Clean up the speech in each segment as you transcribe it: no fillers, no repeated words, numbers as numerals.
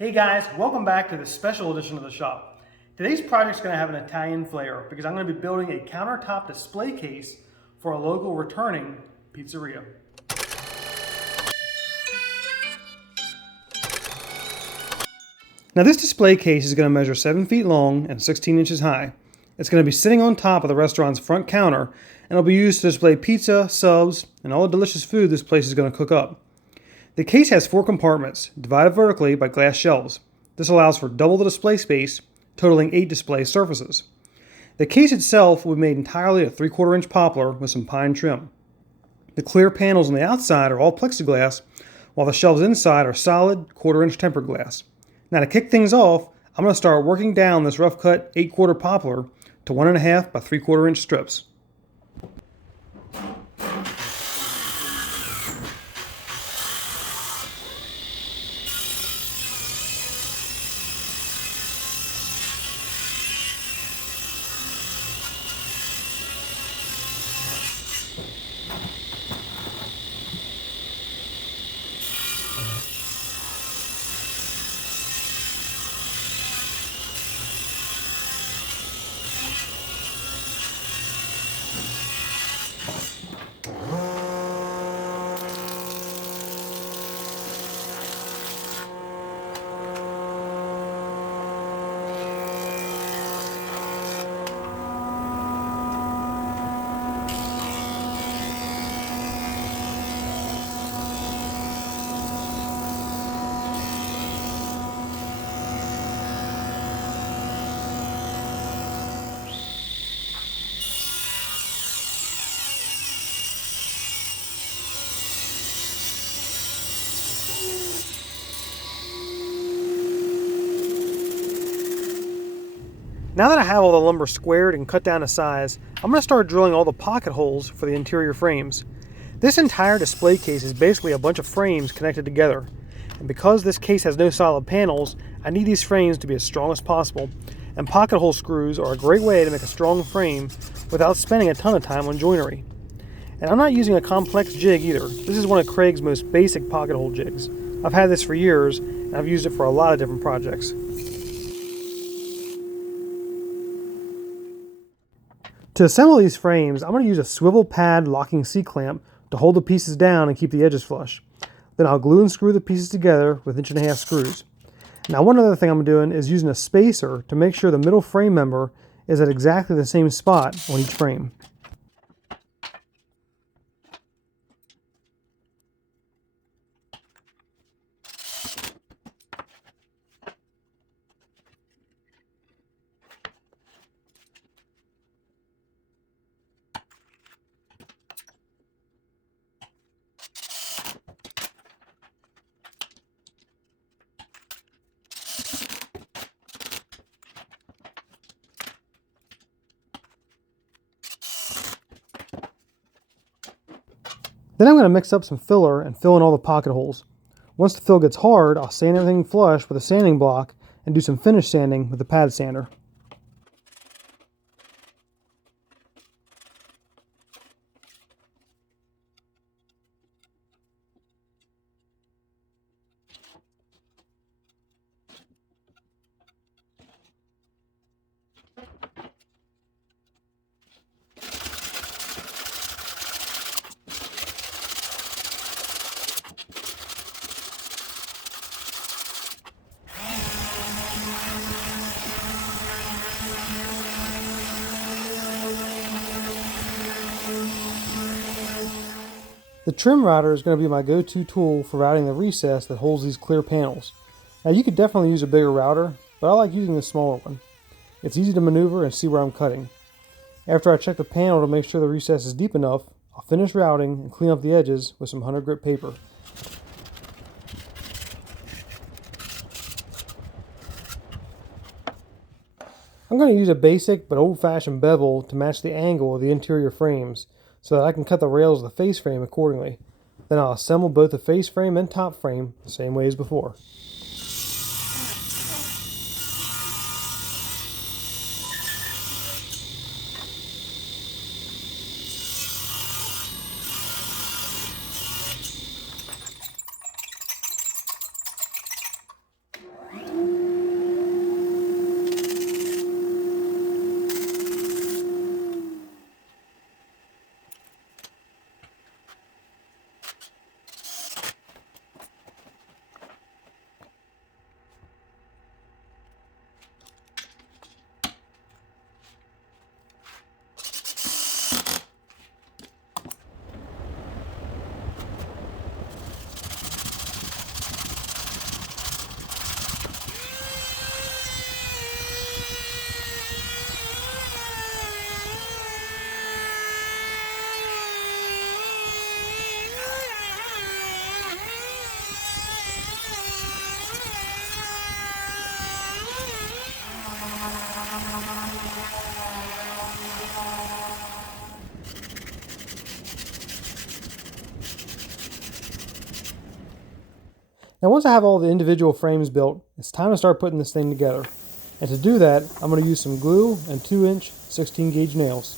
Hey guys, welcome back to this special edition of the shop. Today's project is going to have an Italian flair because I'm going to be building a countertop display case for a local returning pizzeria. Now this display case is going to measure 7 feet long and 16 inches high. It's going to be sitting on top of the restaurant's front counter and it'll be used to display pizza, subs, and all the delicious food this place is going to cook up. The case has 4 compartments, divided vertically by glass shelves. This allows for double the display space, totaling 8 display surfaces. The case itself will be made entirely of 3/4 inch poplar with some pine trim. The clear panels on the outside are all plexiglass, while the shelves inside are solid 1/4 inch tempered glass. Now to kick things off, I'm going to start working down this rough cut 8/4 poplar to 1.5 by 3/4 inch strips. Now that I have all the lumber squared and cut down to size, I'm going to start drilling all the pocket holes for the interior frames. This entire display case is basically a bunch of frames connected together. And because this case has no solid panels, I need these frames to be as strong as possible. And pocket hole screws are a great way to make a strong frame without spending a ton of time on joinery. And I'm not using a complex jig either. This is one of Craig's most basic pocket hole jigs. I've had this for years, and I've used it for a lot of different projects. To assemble these frames, I'm going to use a swivel pad locking C-clamp to hold the pieces down and keep the edges flush. Then I'll glue and screw the pieces together with 1.5-inch screws. Now one other thing I'm doing is using a spacer to make sure the middle frame member is at exactly the same spot on each frame. Then I'm going to mix up some filler and fill in all the pocket holes. Once the fill gets hard, I'll sand everything flush with a sanding block and do some finish sanding with the pad sander. The trim router is going to be my go-to tool for routing the recess that holds these clear panels. Now you could definitely use a bigger router, but I like using the smaller one. It's easy to maneuver and see where I'm cutting. After I check the panel to make sure the recess is deep enough, I'll finish routing and clean up the edges with some 100 grit paper. I'm going to use a basic but old-fashioned bevel to match the angle of the interior frames so that I can cut the rails of the face frame accordingly. Then I'll assemble both the face frame and top frame the same way as before. Now once I have all the individual frames built, it's time to start putting this thing together. And to do that, I'm going to use some glue and 2-inch 16 gauge nails.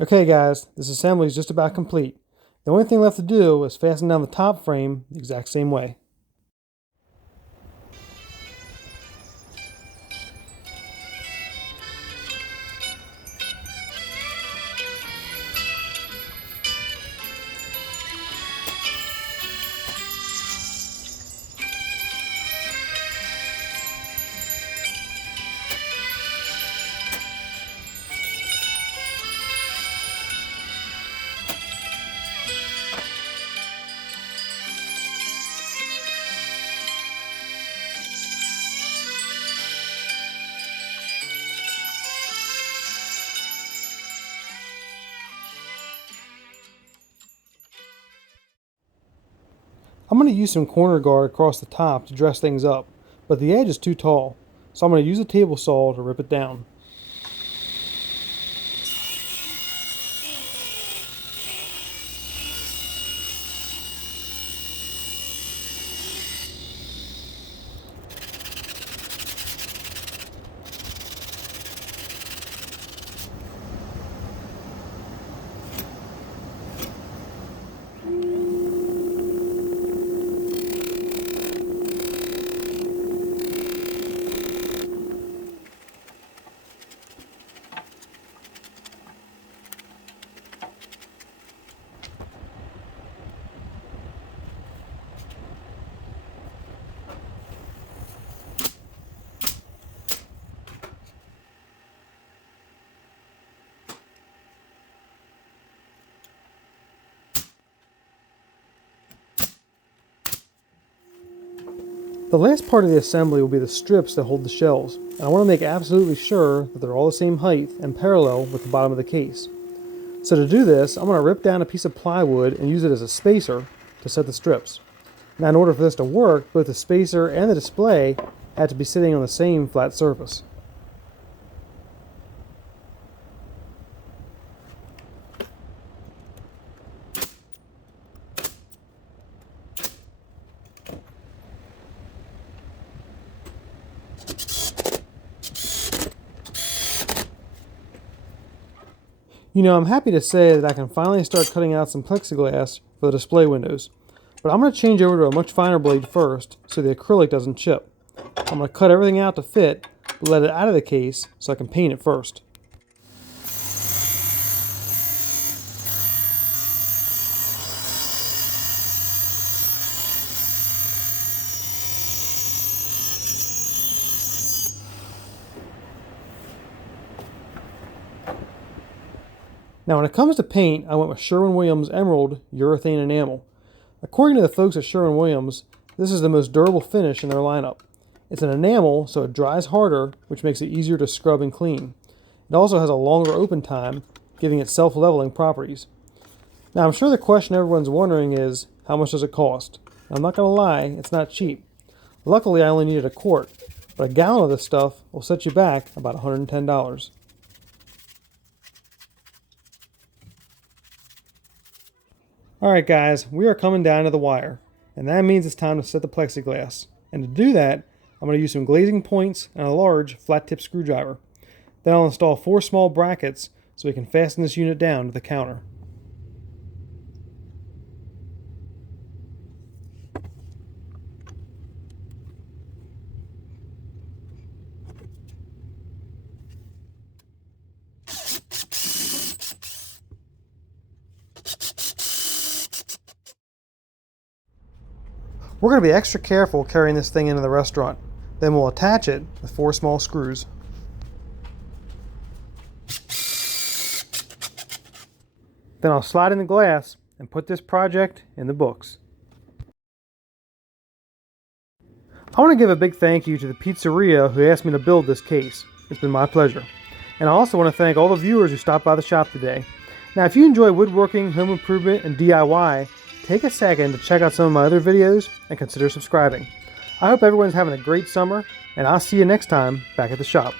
Okay guys, this assembly is just about complete. The only thing left to do is fasten down the top frame the exact same way. I'm going to use some corner guard across the top to dress things up, but the edge is too tall, so I'm going to use a table saw to rip it down. The last part of the assembly will be the strips that hold the shells, and I want to make absolutely sure that they're all the same height and parallel with the bottom of the case. So to do this, I'm going to rip down a piece of plywood and use it as a spacer to set the strips. Now in order for this to work, both the spacer and the display had to be sitting on the same flat surface. You know, I'm happy to say that I can finally start cutting out some plexiglass for the display windows, but I'm going to change over to a much finer blade first so the acrylic doesn't chip. I'm going to cut everything out to fit, but let it out of the case so I can paint it first. Now when it comes to paint, I went with Sherwin-Williams Emerald Urethane Enamel. According to the folks at Sherwin-Williams, this is the most durable finish in their lineup. It's an enamel, so it dries harder, which makes it easier to scrub and clean. It also has a longer open time, giving it self-leveling properties. Now I'm sure the question everyone's wondering is, how much does it cost? I'm not going to lie, it's not cheap. Luckily I only needed a quart, but a gallon of this stuff will set you back about $110. Alright guys, we are coming down to the wire, and that means it's time to set the plexiglass. And to do that, I'm going to use some glazing points and a large flat tip screwdriver. Then I'll install 4 small brackets so we can fasten this unit down to the counter. We're going to be extra careful carrying this thing into the restaurant. Then we'll attach it with 4 small screws. Then I'll slide in the glass and put this project in the books. I want to give a big thank you to the pizzeria who asked me to build this case. It's been my pleasure. And I also want to thank all the viewers who stopped by the shop today. Now if you enjoy woodworking, home improvement, and DIY, take a second to check out some of my other videos and consider subscribing. I hope everyone's having a great summer, and I'll see you next time back at the shop.